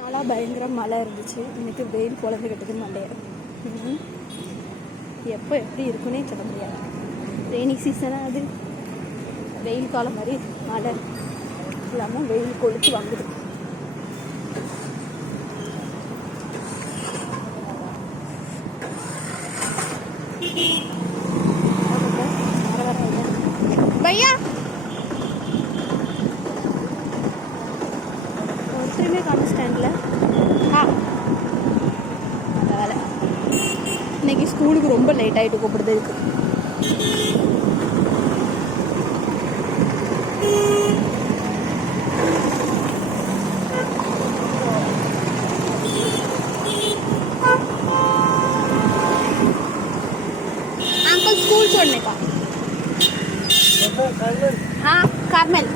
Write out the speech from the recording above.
நாளாக பயங்கர மழை இருந்துச்சு. எனக்கு வெயில் குழந்துக்கிட்டது மண்டையை. எப்போ எப்படி இருக்குன்னே சொல்ல முடியாது. ரெய்னி சீசனாக அது வெயில் காலம் மாதிரி மழை இல்லாமல் வெயில் கொளுத்து வாங்குது. பையா ஒருத்தருமே காணும் ஸ்டாண்டில். நல்ல வேலை. இன்னைக்கு ஸ்கூலுக்கு ரொம்ப லேட் ஆகிட்டு கூப்பிடுது இருக்கு. अंकल स्कूल छोड़ने का. हाँ कार्मेल.